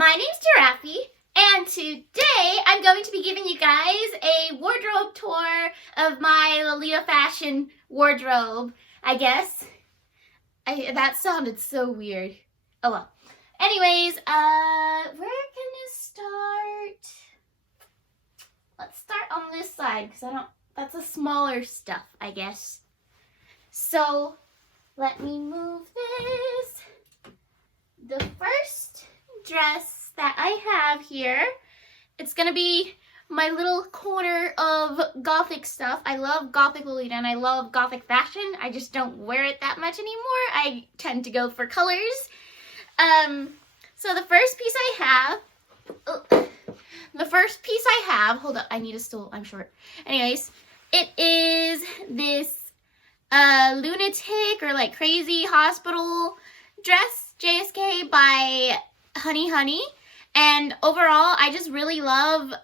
My name's Giraffey, and today I'm going to be giving you guys a wardrobe tour of my Lolita fashion wardrobe, I guess. That sounded so weird. Oh well. Anyways, where can you start? Let's start on this side, because that's the smaller stuff, I guess. So, let me move this. The first dress that I have here, it's gonna be my little corner of Gothic stuff. I love Gothic Lolita and I love Gothic fashion. I just don't wear it that much anymore. I tend to go for colors. So the first piece I have, hold up, I need a stool, I'm short. Anyways, it is this lunatic or like crazy hospital dress, JSK by Honey. And overall, I just really love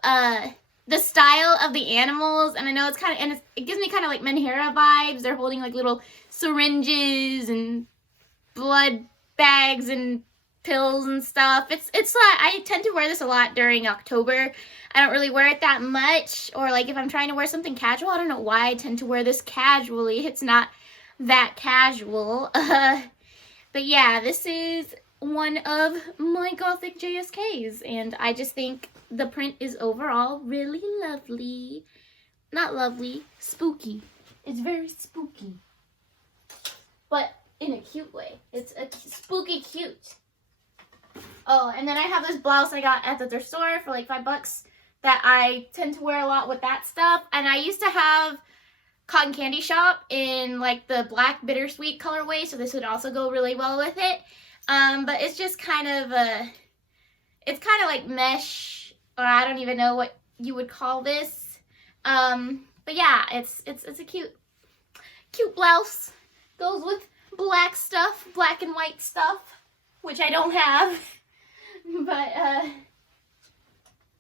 the style of the animals, and I know it's kind of, and it gives me kind of like Menhera vibes. They're holding like little syringes and blood bags and pills and stuff. It's like, I tend to wear this a lot during October. I don't really wear it that much, or like if I'm trying to wear something casual, I don't know why I tend to wear this casually. It's not that casual. But yeah, this is one of my Gothic JSKs, and I just think the print is overall really lovely. Not lovely, spooky. It's very spooky, but in a cute way. It's a spooky cute. Oh, and then I have this blouse I got at the thrift store for like $5 that I tend to wear a lot with that stuff. And I used to have Cotton Candy Shop in like the black bittersweet colorway, so this would also go really well with it. But it's just kind of it's kind of like mesh, or I don't even know what you would call this. But yeah, it's a cute blouse. Goes with black stuff, black and white stuff, which I don't have. But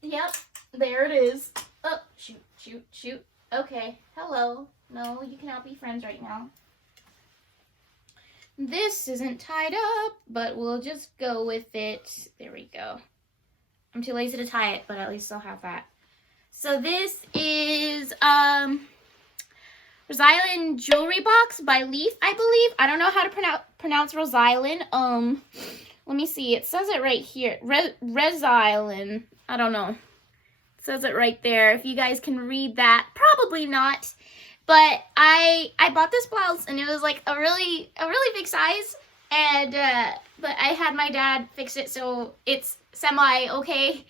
yep, there it is. Oh, shoot. Okay, hello. No, you cannot be friends right now. This isn't tied up, but we'll just go with it. There we go. I'm too lazy to tie it, but at least I'll have that. So this is Rosilyn Jewelry Box by Leaf, I believe. I don't know how to pronounce Rosilyn. Let me see. It says it right here. Rosilyn. I don't know. It says it right there. If you guys can read that, probably not. But I bought this blouse and it was like a really big size, and but I had my dad fix it so it's semi okay.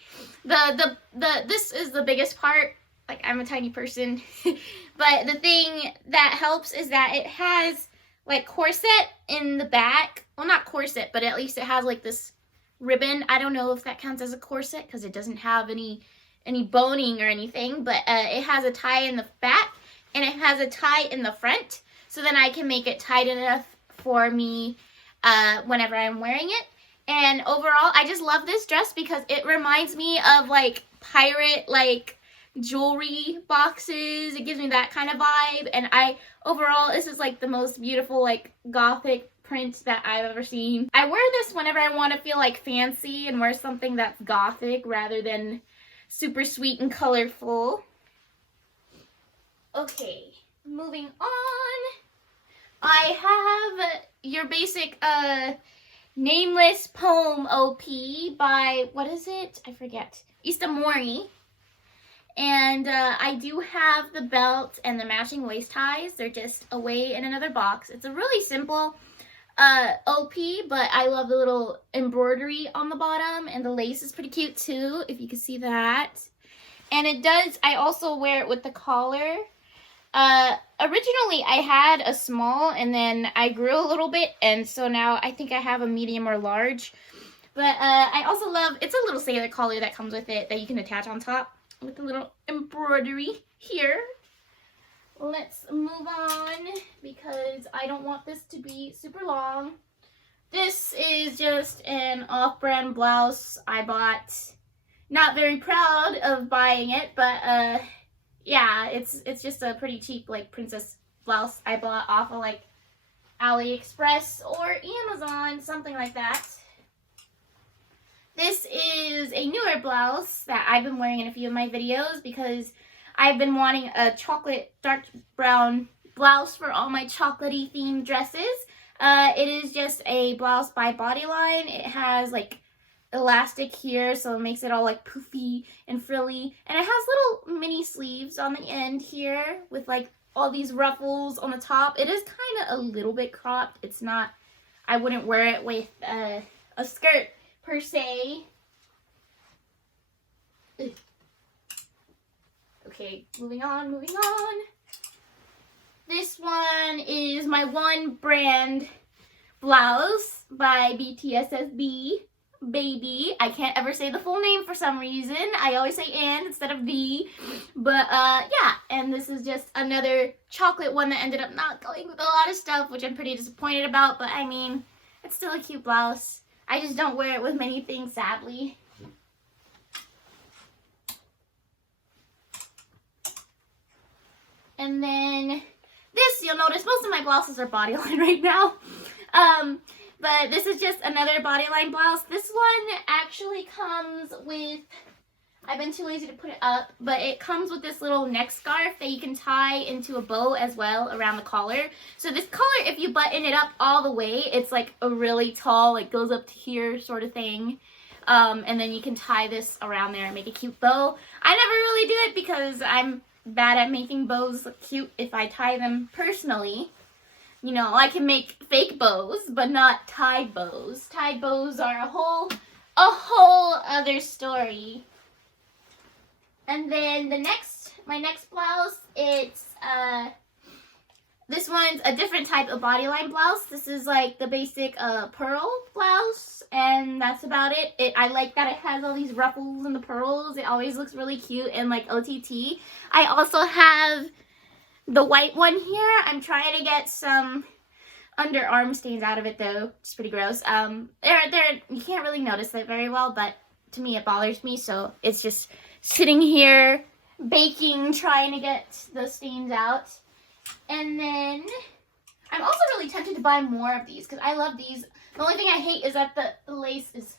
This is the biggest part. Like, I'm a tiny person, but the thing that helps is that it has like corset in the back. Well, not corset, but at least it has like this ribbon. I don't know if that counts as a corset because it doesn't have any boning or anything, but it has a tie in the back. And it has a tie in the front, so then I can make it tight enough for me whenever I'm wearing it. And overall, I just love this dress because it reminds me of like pirate like jewelry boxes. It gives me that kind of vibe. And overall, this is like the most beautiful like Gothic print that I've ever seen. I wear this whenever I want to feel like fancy and wear something that's Gothic rather than super sweet and colorful. Okay, moving on, I have your basic nameless poem OP by, what is it? I forget. Issa Mori. And I do have the belt and the matching waist ties. They're just away in another box. It's a really simple OP, but I love the little embroidery on the bottom, and the lace is pretty cute too, if you can see that. And I also wear it with the collar. Originally I had a small, and then I grew a little bit, and so now I think I have a medium or large. But I also love, it's a little sailor collar that comes with it that you can attach on top with a little embroidery here. Let's move on because I don't want this to be super long. This is just an off-brand blouse I bought. Not very proud of buying it, but yeah, it's just a pretty cheap like princess blouse I bought off of like AliExpress or Amazon, something like that. This is a newer blouse that I've been wearing in a few of my videos because I've been wanting a chocolate dark brown blouse for all my chocolatey themed dresses. It is just a blouse by Bodyline. It has like elastic here, so it makes it all like poofy and frilly, and it has little mini sleeves on the end here with like all these ruffles on the top. It is kind of a little bit cropped. It's not, I wouldn't wear it with a skirt per se. Okay, moving on. This one is my one brand blouse by BTSSB. Baby. I can't ever say the full name for some reason. I always say and instead of B. But yeah, and this is just another chocolate one that ended up not going with a lot of stuff, which I'm pretty disappointed about, but I mean, it's still a cute blouse. I just don't wear it with many things, sadly. And then this, you'll notice most of my blouses are Bodyline right now. But this is just another Bodyline blouse. This one actually comes with, I've been too lazy to put it up, but it comes with this little neck scarf that you can tie into a bow as well around the collar. So this collar, if you button it up all the way, it's like a really tall, like goes up to here sort of thing. And then you can tie this around there and make a cute bow. I never really do it because I'm bad at making bows look cute if I tie them personally. You know, I can make fake bows, but not tied bows. Tied bows are a whole other story. And then my next blouse, it's this one's a different type of Bodyline blouse. This is like the basic pearl blouse, and that's about it. I like that it has all these ruffles and the pearls. It always looks really cute and like OTT. I also have the white one here. I'm trying to get some underarm stains out of it though. It's pretty gross. You can't really notice it very well, but to me it bothers me, so it's just sitting here baking, trying to get the stains out. And then I'm also really tempted to buy more of these because I love these. The only thing I hate is that the lace is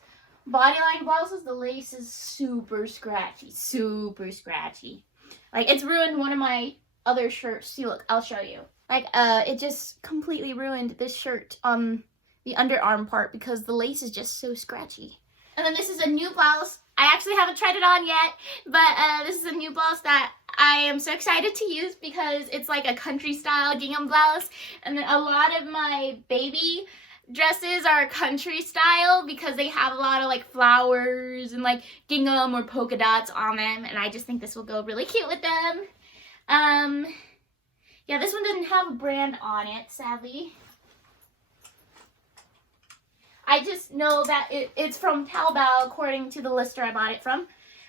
Bodyline blouses. The lace is super scratchy. Like it's ruined one of my other shirts. See, look, I'll show you. Like, it just completely ruined this shirt on the underarm part because the lace is just so scratchy. And then this is a new blouse. I actually haven't tried it on yet, but this is a new blouse that I am so excited to use because it's like a country style gingham blouse. And then a lot of my baby dresses are country style because they have a lot of like flowers and like gingham or polka dots on them. And I just think this will go really cute with them. Yeah, this one doesn't have a brand on it, sadly. I just know that it's from Taobao, according to the lister I bought it from.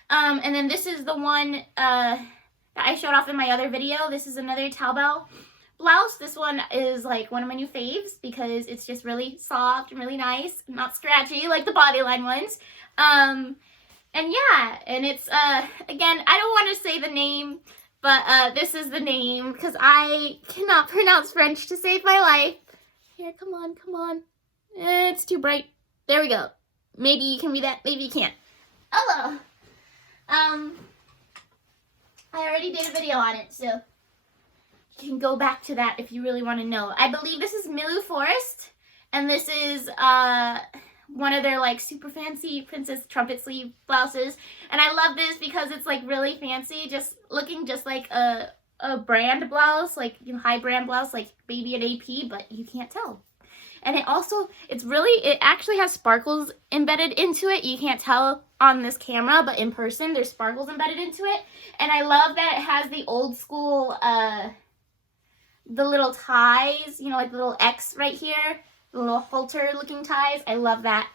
And then this is the one that I showed off in my other video. This is another Taobao blouse. This one is like one of my new faves because it's just really soft and really nice, not scratchy like the Bodyline ones. And yeah, and it's, again, I don't want to say the name, but this is the name because I cannot pronounce French to save my life. Here, come on. It's too bright. There we go. Maybe you can read that, maybe you can't. Hello. I already did a video on it, so you can go back to that if you really want to know. I believe this is Milou Forest, and this is one of their like super fancy princess trumpet sleeve blouses. And I love this because it's like really fancy, just looking just like a brand blouse, like, you know, high brand blouse like Baby and AP, but you can't tell. And it actually has sparkles embedded into it. You can't tell on this camera, but in person there's sparkles embedded into it. And I love that it has the old school, the little ties, you know, like the little X right here, the little halter looking ties. I love that.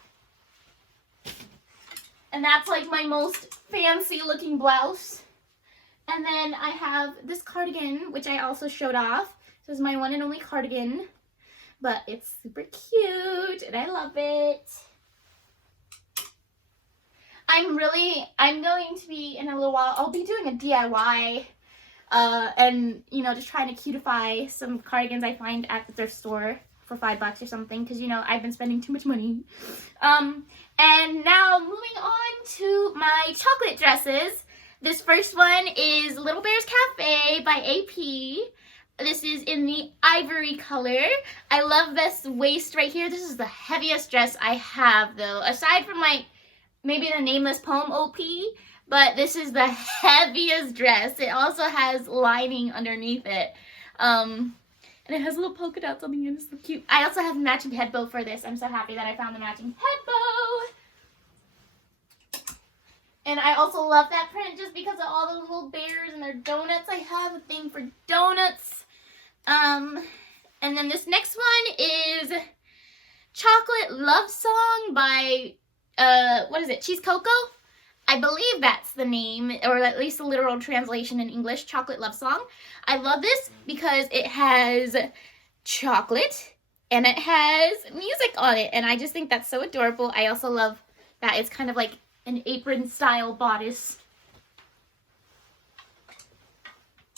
And that's like my most fancy looking blouse. And then I have this cardigan, which I also showed off. This is my one and only cardigan. But it's super cute, and I love it. I'm going to be, in a little while, I'll be doing a DIY, and, you know, just trying to cutify some cardigans I find at the thrift store. for $5 or something, because, you know, I've been spending too much money. And now moving on to my chocolate dresses. This first one is Little Bear's Cafe by AP. This is in the ivory color. I love this waist right here. This is the heaviest dress I have, though, aside from like maybe the Nameless Poem OP, but this is the heaviest dress. It also has lining underneath it. And it has little polka dots on the end. It's so cute. I also have a matching head bow for this. I'm so happy that I found the matching head bow. And I also love that print just because of all the little bears and their donuts. I have a thing for donuts. And then this next one is Chocolate Love Song by, what is it, Cheese Coco? I believe that's the name, or at least the literal translation in English, Chocolate Love Song. I love this because it has chocolate and it has music on it, and I just think that's so adorable. I also love that it's kind of like an apron style bodice.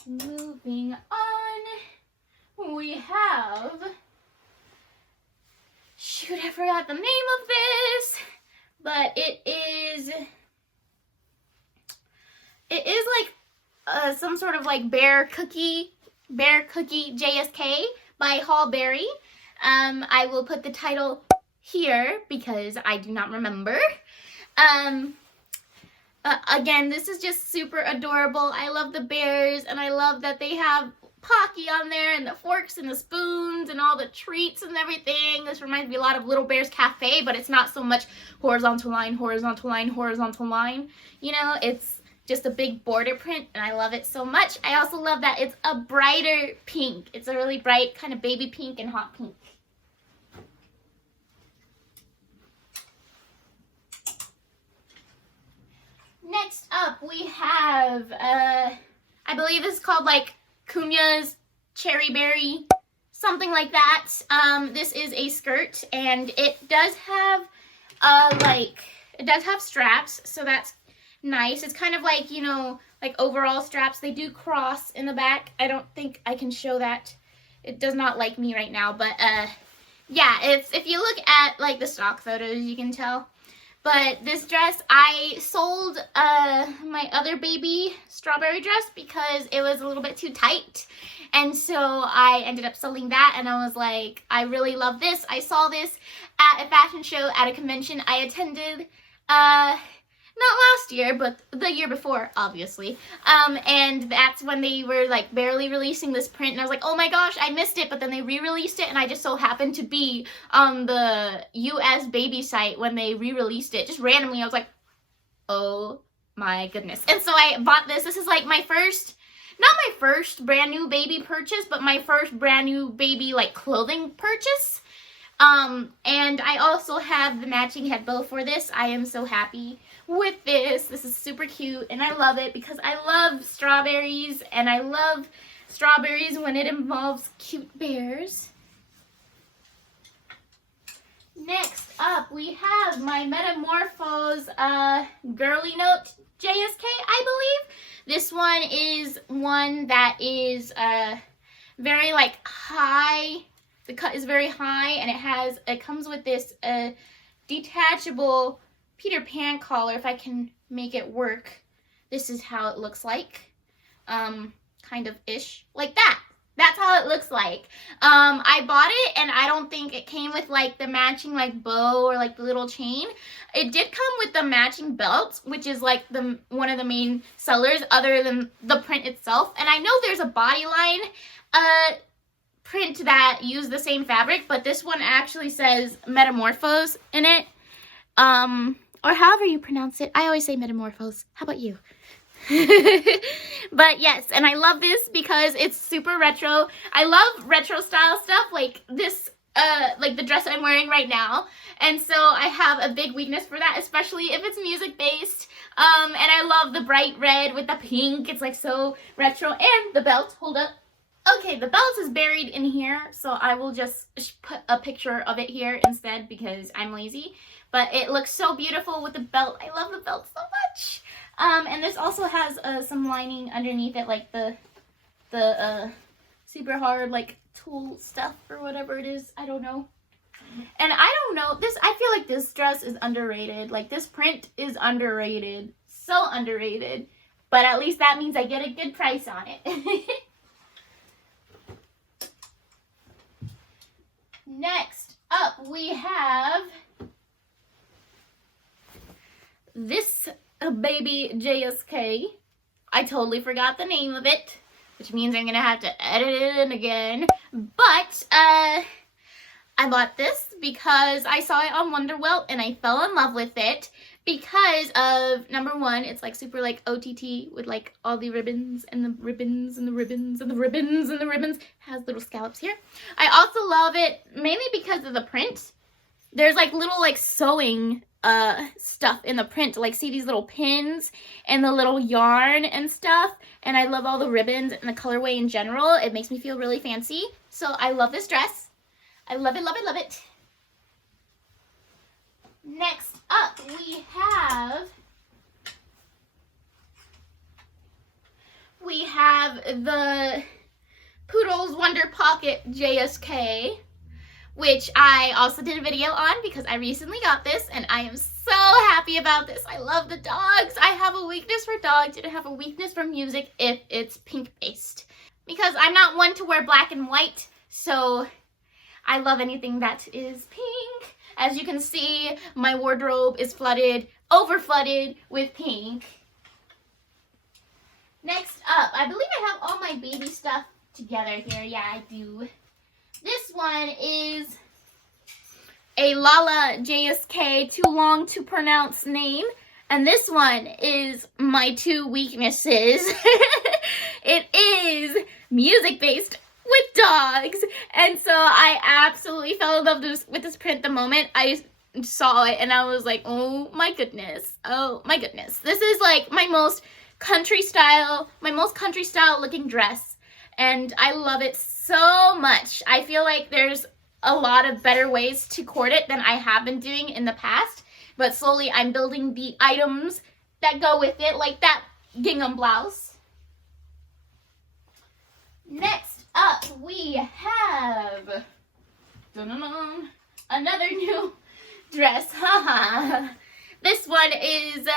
Moving on, we have, shoot, I forgot the name of this, but it is like some sort of like bear cookie JSK by Hall Berry. I will put the title here because I do not remember. Again, this is just super adorable. I love the bears, and I love that they have Pocky on there, and the forks and the spoons and all the treats and everything. This reminds me a lot of Little Bear's Cafe, but it's not so much horizontal line, horizontal line, horizontal line. You know, it's just a big border print, and I love it so much. I also love that it's a brighter pink. It's a really bright kind of baby pink and hot pink. Next up, we have, I believe this is called like Cunya's Cherry Berry, something like that. This is a skirt, and it does have, straps, so that's nice. It's kind of like, you know, like overall straps. They do cross in the back. I don't think I can show that. It does not like me right now, but, yeah, if you look at, like, the stock photos, you can tell. But this dress, I sold my other baby strawberry dress because it was a little bit too tight. And so I ended up selling that, and I was like, I really love this. I saw this at a fashion show at a convention I attended, not last year, but the year before, obviously. And that's when they were like barely releasing this print, and I was like, oh my gosh, I missed it. But then they re-released it, and I just so happened to be on the US baby site when they re-released it. Just randomly, I was like, oh my goodness. And so I bought this. This is like my first, not my first brand new baby purchase, but my first brand new baby like clothing purchase. And I also have the matching head bow for this. I am so happy with this. This is super cute, and I love it because I love strawberries, and I love strawberries when it involves cute bears. Next up, we have my Metamorphose Girly Note JSK, I believe. This one is one that is very like high. The cut is very high, and it comes with this detachable Peter Pan collar. If I can make it work, this is how it looks like, kind of ish, like that. That's how it looks like. I bought it, and I don't think it came with like the matching like bow or like the little chain. It did come with the matching belt, which is like one of the main sellers other than the print itself. And I know there's a bodyline print that use the same fabric, but this one actually says Metamorphose in it, or however you pronounce it. I always say Metamorphose. How about you? But yes, and I love this because it's super retro. I love retro style stuff like this, like the dress I'm wearing right now. And so I have a big weakness for that, especially if it's music based. And I love the bright red with the pink. It's like so retro. And the belt, hold up. Okay, the belt is buried in here, so I will just put a picture of it here instead because I'm lazy. But it looks so beautiful with the belt. I love the belt so much. And this also has some lining underneath it, like the super hard like tulle stuff or whatever it is. I don't know. And I don't know, I feel like this dress is underrated. Like, this print is underrated. So underrated. But at least that means I get a good price on it. Next up, we have this baby JSK. I totally forgot the name of it, which means I'm gonna have to edit it in again. But I bought this because I saw it on Wonderwelt and I fell in love with it because of, number one, it's like super like OTT with like all the ribbons and the ribbons and the ribbons and the ribbons and the ribbons. It has little scallops here. I also love it mainly because of the print. There's like little like sewing stuff in the print, like see these little pins and the little yarn and stuff, and I love all the ribbons and the colorway in general. It makes me feel really fancy, so I love this dress. I love it, love it, love it. Next up, we have the Poodle's Wonder Pocket JSK, which I also did a video on because I recently got this and I am so happy about this. I love the dogs. I have a weakness for dogs and I have a weakness for music if it's pink based. Because I'm not one to wear black and white, so I love anything that is pink. As you can see, my wardrobe is over flooded with pink. Next up, I believe I have all my baby stuff together here. Yeah, I do. This one is a Lala JSK, too long to pronounce name. And this one is my two weaknesses. It is music-based with dogs. And so I absolutely fell in love with this print the moment I saw it. And I was like, oh my goodness. Oh my goodness. This is like my most country style looking dress. And I love it so much. I feel like there's a lot of better ways to court it than I have been doing in the past. But slowly I'm building the items that go with it, like that gingham blouse. Next up, we have another new dress. This one is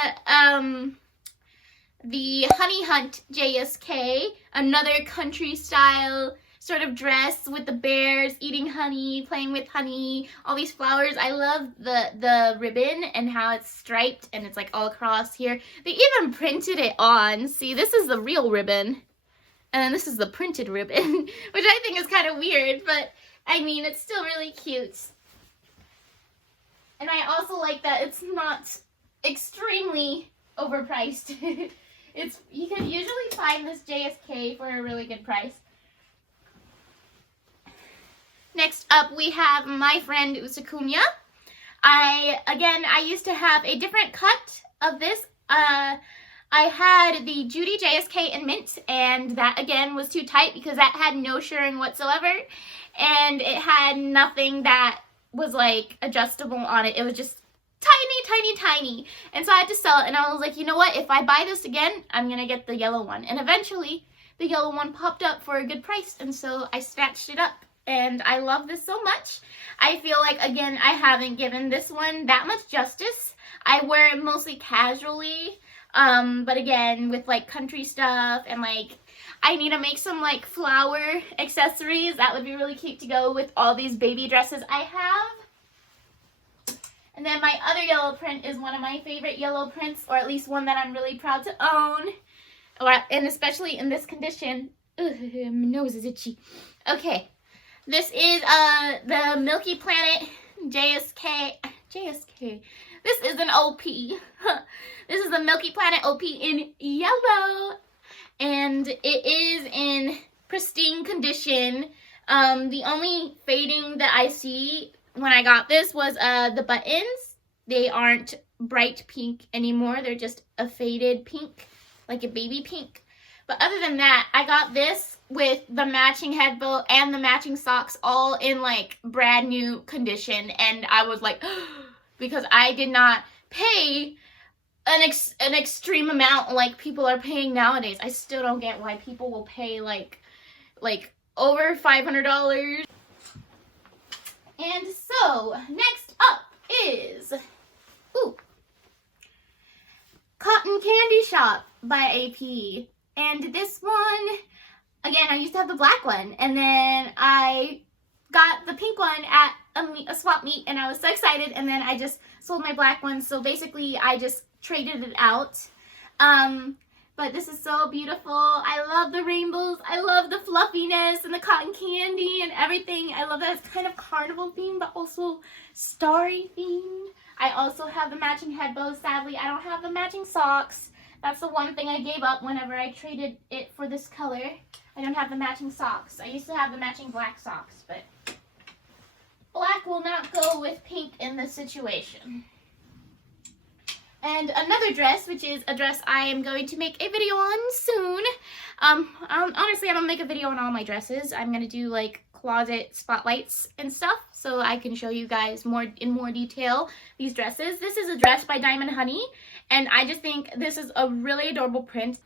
the Honey Hunt JSK, another country style sort of dress with the bears eating honey, playing with honey, all these flowers. I love the ribbon and how it's striped and it's like all across here. They even printed it on. See, this is the real ribbon. And then this is the printed ribbon, which I think is kind of weird, but I mean, it's still really cute. And I also like that it's not extremely overpriced. You can usually find this JSK for a really good price. Next up, we have my friend Usakunya. I used to have a different cut of this. I had the Judy JSK in mint, and that again was too tight because that had no shirring whatsoever, and it had nothing that was like adjustable on it. It was just tiny, tiny, tiny, and so I had to sell it, and I was like, you know what, if I buy this again, I'm gonna get the yellow one. And eventually the yellow one popped up for a good price, and so I snatched it up, and I love this so much. I feel like, again, I haven't given this one that much justice. I wear it mostly casually, but again, with like country stuff, and like I need to make some like flower accessories. That would be really cute to go with all these baby dresses I have. And then my other yellow print is one of my favorite yellow prints, or at least one that I'm really proud to own, and especially in this condition. Ugh, my nose is itchy. Okay, this is the Milky Planet JSK. This is an OP. This is the Milky Planet OP in yellow, and it is in pristine condition. The only fading that I see when I got this was the buttons. They aren't bright pink anymore. They're just a faded pink, like a baby pink. But other than that, I got this with the matching head bow and the matching socks all in like brand new condition, and I was like, because I did not pay an extreme amount like people are paying nowadays. I still don't get why people will pay like over $500. And so, next up is, Cotton Candy Shop by AP. And this one, again, I used to have the black one, and then I got the pink one at a swap meet, and I was so excited, and then I just sold my black one, so basically I just traded it out. But this is so beautiful. I love the rainbows. I love the fluffiness and the cotton candy and everything. I love that it's kind of carnival themed, but also starry themed. I also have the matching head bows. Sadly, I don't have the matching socks. That's the one thing I gave up whenever I traded it for this color. I don't have the matching socks. I used to have the matching black socks, but black will not go with pink in this situation. And another dress, which is a dress I am going to make a video on soon. Honestly, I don't make a video on all my dresses. I'm going to do like closet spotlights and stuff so I can show you guys in more detail these dresses. This is a dress by Diamond Honey, and I just think this is a really adorable print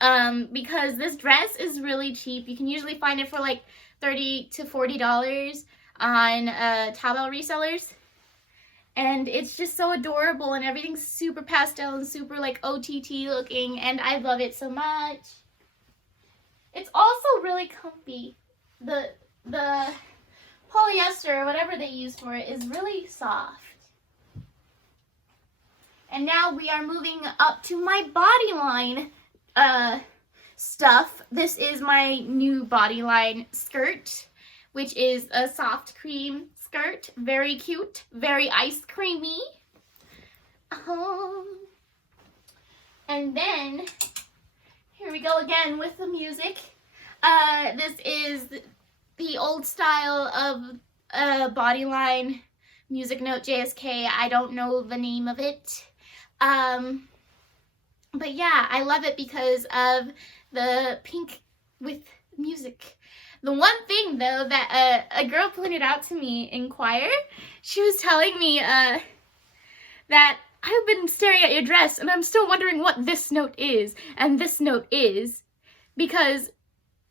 because this dress is really cheap. You can usually find it for like $30 to $40 on Taobao resellers. And it's just so adorable, and everything's super pastel and super like OTT looking, and I love it so much. It's also really comfy. The polyester or whatever they use for it is really soft. And now we are moving up to my bodyline stuff. This is my new bodyline skirt, which is a soft cream skirt. Very cute, very ice creamy. And then here we go again with the music. This is the old style of bodyline music note JSK. I don't know the name of it. But yeah, I love it because of the pink with music. The one thing, though, that a girl pointed out to me in choir, she was telling me that I've been staring at your dress and I'm still wondering what this note is and this note is, because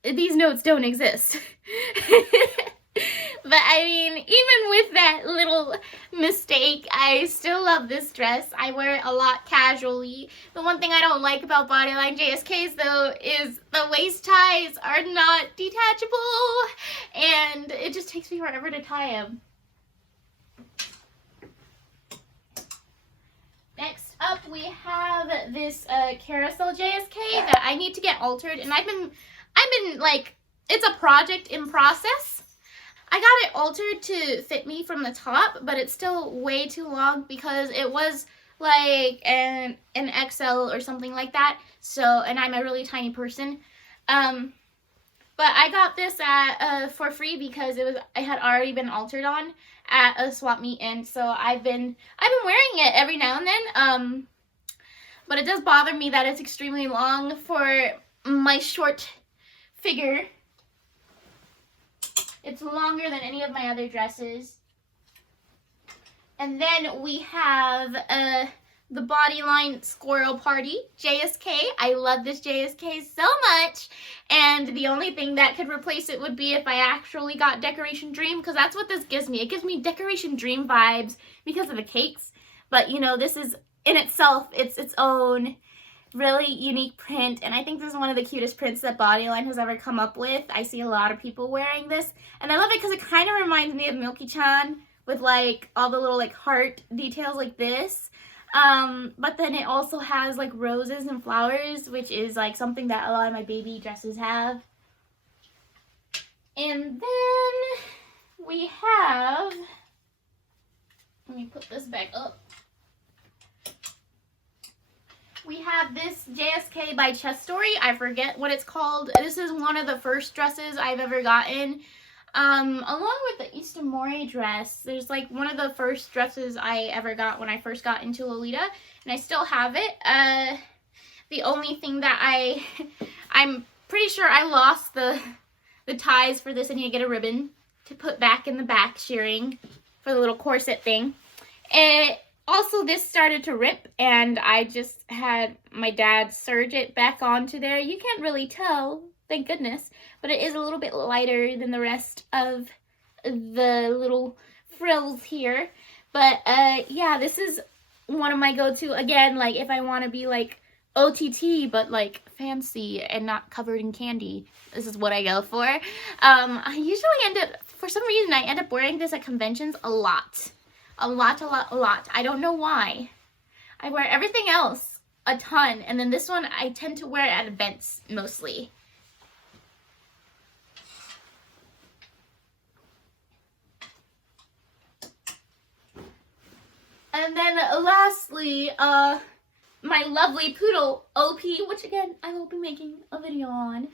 these notes don't exist. But I mean, even with that little mistake, I still love this dress. I wear it a lot casually. The one thing I don't like about bodyline JSKs, though, is the waist ties are not detachable, and it just takes me forever to tie them. Next up, we have this carousel JSK that I need to get altered, and I've been like, it's a project in process. I got it altered to fit me from the top, but it's still way too long because it was like an XL or something like that. So, and I'm a really tiny person. But I got this at for free because it had already been altered on at a swap meet, and so I've been wearing it every now and then. But it does bother me that it's extremely long for my short figure. It's longer than any of my other dresses. And then we have the Bodyline Squirrel Party JSK. I love this JSK so much. And the only thing that could replace it would be if I actually got Decoration Dream, because that's what this gives me. It gives me Decoration Dream vibes because of the cakes. But, you know, this is in itself, it's its own really unique print, and I think this is one of the cutest prints that Bodyline has ever come up with. I see a lot of people wearing this, and I love it because it kind of reminds me of Milky-chan with like all the little like heart details like this, but then it also has like roses and flowers, which is like something that a lot of my baby dresses have. And then we have, let me put this back up. We have this JSK by Chest Story. I forget what it's called. This is one of the first dresses I've ever gotten. Along with the Istamore dress, there's like one of the first dresses I ever got when I first got into Lolita, and I still have it. The only thing that I'm pretty sure I lost the ties for this. I need to get a ribbon to put back in the back shearing for the little corset thing. Also, this started to rip, and I just had my dad serge it back onto there. You can't really tell thank goodness. But it is a little bit lighter than the rest of the little frills here. But yeah, this is one of my go-to, again, like if I want to be like OTT but like fancy and not covered in candy, this is what I go for. I usually end up, for some reason, I end up wearing this at conventions a lot. A lot. I don't know why. I wear everything else a ton, and then this one I tend to wear at events mostly. And then lastly, my lovely poodle, OP, which again, I will be making a video on,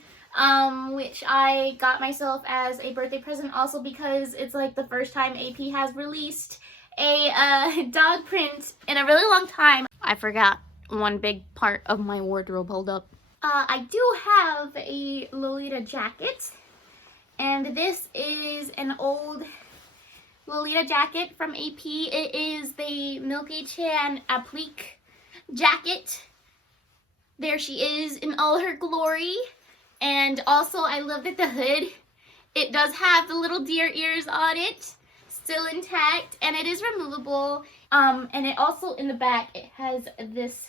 which I got myself as a birthday present also because it's like the first time AP has released a dog print in a really long time. I forgot one big part of my wardrobe, hold up. I do have a Lolita jacket, and this is an old Lolita jacket from AP. It is the Milky Chan applique jacket. There she is in all her glory. And also I love that the hood, it does have the little deer ears on it, still intact, and it is removable. And it also, in the back, it has this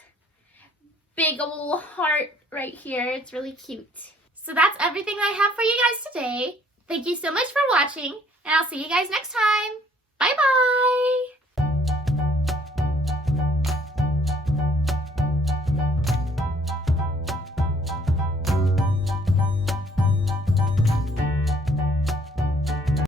big old heart right here. It's really cute. So that's everything I have for you guys today. Thank you so much for watching, and I'll see you guys next time. Bye-bye!